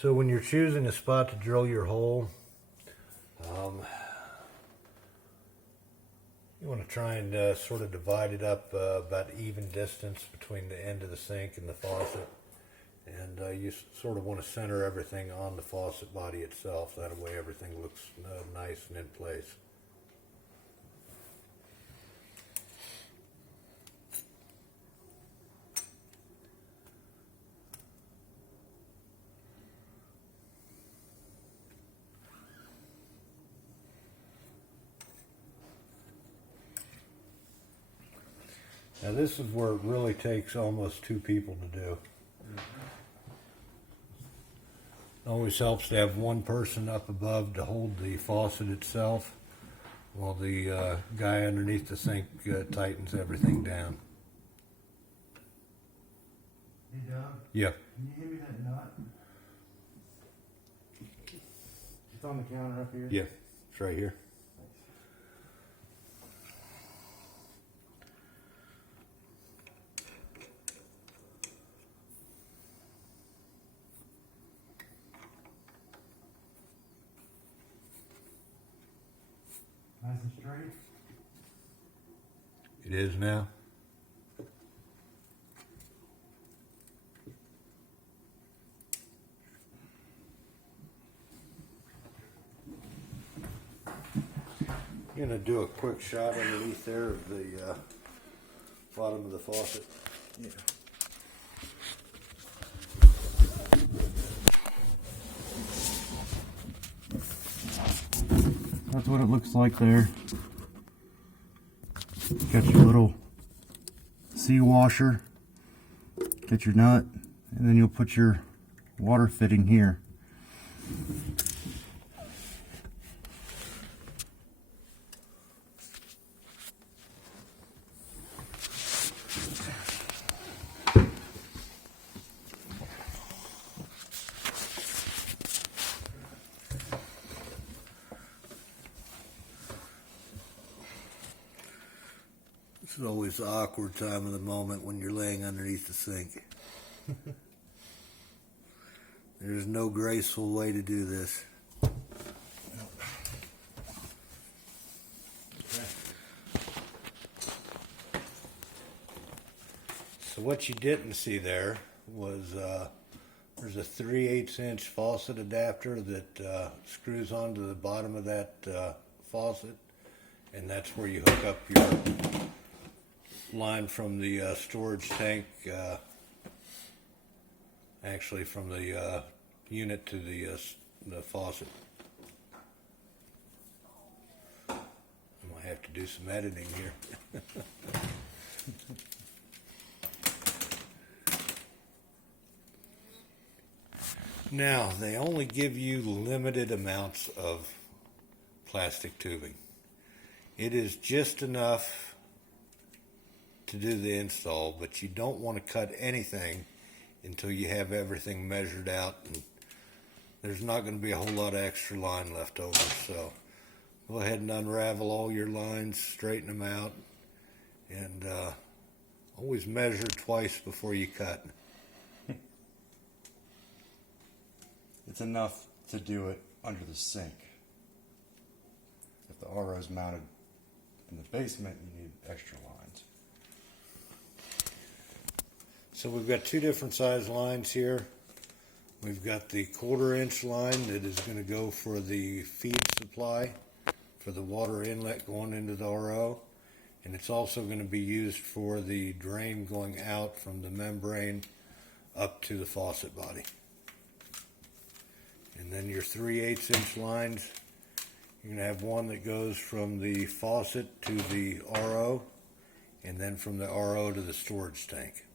So when you're choosing a spot to drill your hole, you want to try and sort of divide it up about even distance between the end of the sink and the faucet. And you sort of want to center everything on the faucet body itself. That way everything looks nice and in place. Now this is where it really takes almost two people to do. It always helps to have one person up above to hold the faucet itself, while the guy underneath the sink tightens everything down. You done? Yeah. Can you hand me that nut? It's on the counter up here? Yeah, it's right here. Nice and straight. It is now. I'm going to do a quick shot underneath there of the bottom of the faucet. Yeah. That's what it looks like there. Got your little sea washer, get your nut, and then you'll put your water fitting here. This is always the awkward time of the moment when you're laying underneath the sink. There's no graceful way to do this. So what you didn't see there was there's a 3/8 inch faucet adapter that screws onto the bottom of that faucet, and that's where you hook up your line from the storage tank, actually from the unit to the faucet. I might have to do some editing here. Now, they only give you limited amounts of plastic tubing. It is just enough to do the install, but you don't want to cut anything until you have everything measured out, and there's not going to be a whole lot of extra line left over. So go ahead and unravel all your lines, straighten them out, and always measure twice before you cut. It's enough to do it under the sink. If the RO is mounted in the basement, you need extra lines. So we've got two different size lines here. We've got the 1/4 inch line that is going to go for the feed supply for the water inlet going into the RO, and it's also going to be used for the drain going out from the membrane up to the faucet body. And then your 3/8 inch lines, you're going to have one that goes from the faucet to the RO, and then from the RO to the storage tank.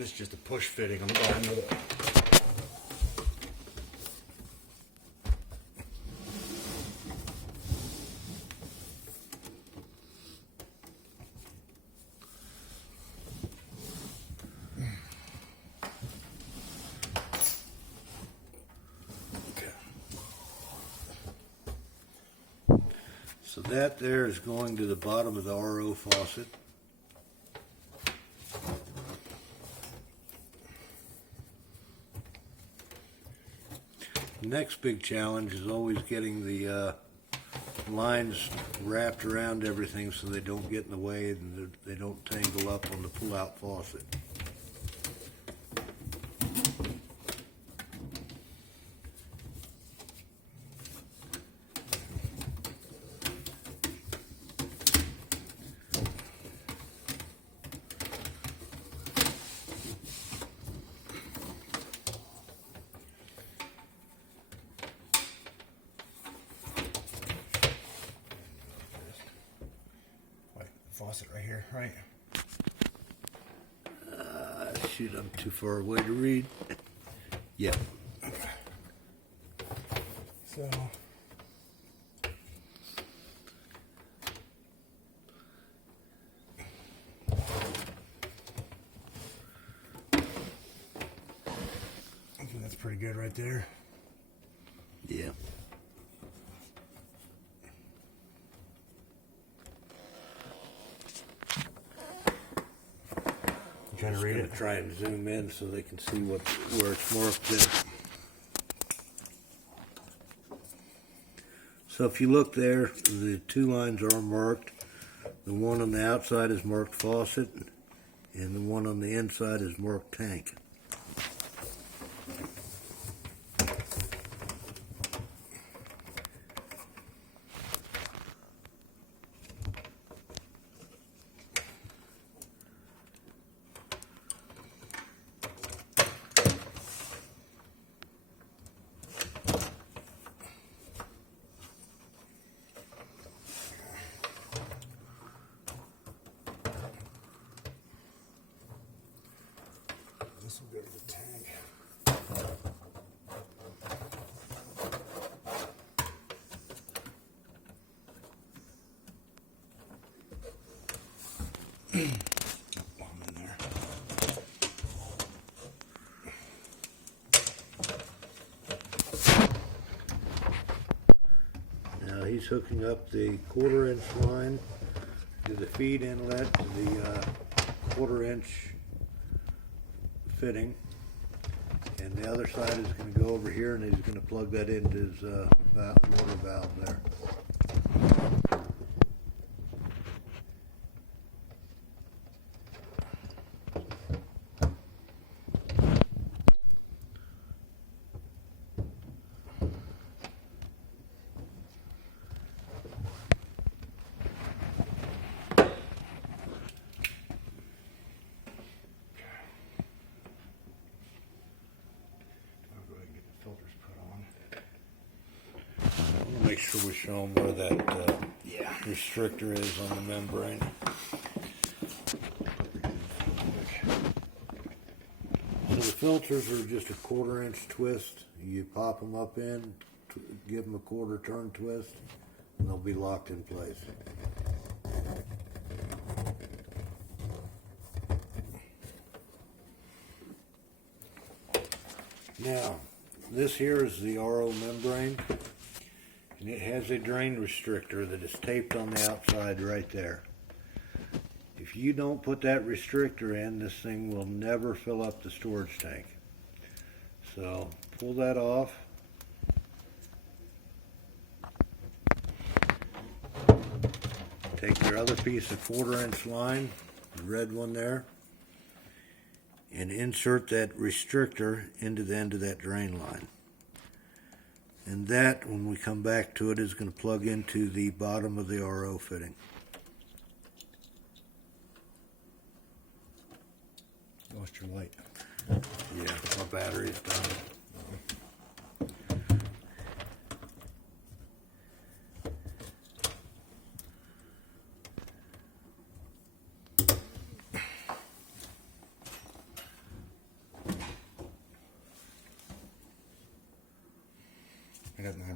This is just a push fitting on the bottom of it. So that there is going to the bottom of the RO faucet. The next big challenge is always getting the lines wrapped around everything so they don't get in the way and they don't tangle up on the pull-out faucet. Faucet right here, right? Shoot, I'm too far away to read. Yeah. So I think that's pretty good right there. Yeah. Trying to read it. Try and zoom in so they can see where it's marked in. So if you look there, the two lines are marked. The one on the outside is marked faucet, and the one on the inside is marked tank. This will go to the tank. I'm in there. Now he's hooking up the 1/4 inch line to the feed inlet to the 1/4 inch fitting, and the other side is going to go over here, and he's going to plug that into his water valve there. Make sure we show them where that restrictor is on the membrane. So the filters are just a 1/4 inch twist. You pop them up in, give them a 1/4 turn twist, and they'll be locked in place. Now, this here is the RO membrane. And it has a drain restrictor that is taped on the outside right there. If you don't put that restrictor in, this thing will never fill up the storage tank. So pull that off. Take your other piece of 1/4 inch line, the red one there, and insert that restrictor into the end of that drain line. And that, when we come back to it, is going to plug into the bottom of the RO fitting. Lost your light. Yeah, our battery's done.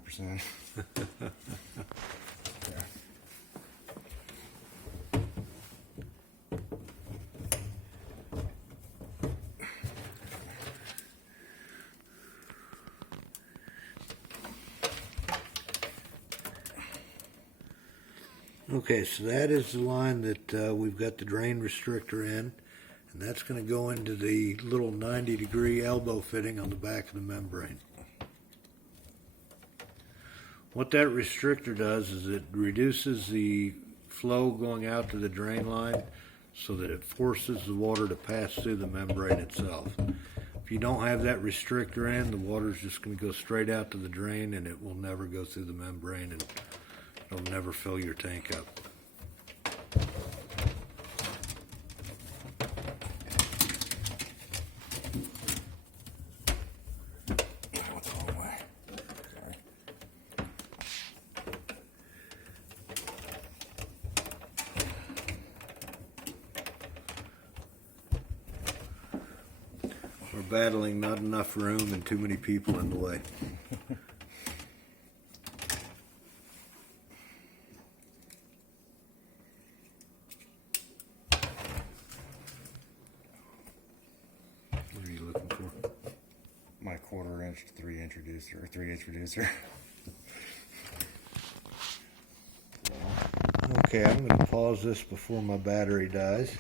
100%. Okay, so that is the line that we've got the drain restrictor in, and that's going to go into the little 90-degree elbow fitting on the back of the membrane. What that restrictor does is it reduces the flow going out to the drain line so that it forces the water to pass through the membrane itself. If you don't have that restrictor in, the water's just going to go straight out to the drain and it will never go through the membrane and it'll never fill your tank up. What's the wrong way? Sorry. We're battling not enough room and too many people in the way. What are you looking for? My 1/4 inch to 3-inch reducer, or 3-inch reducer. Okay, I'm going to pause this before my battery dies.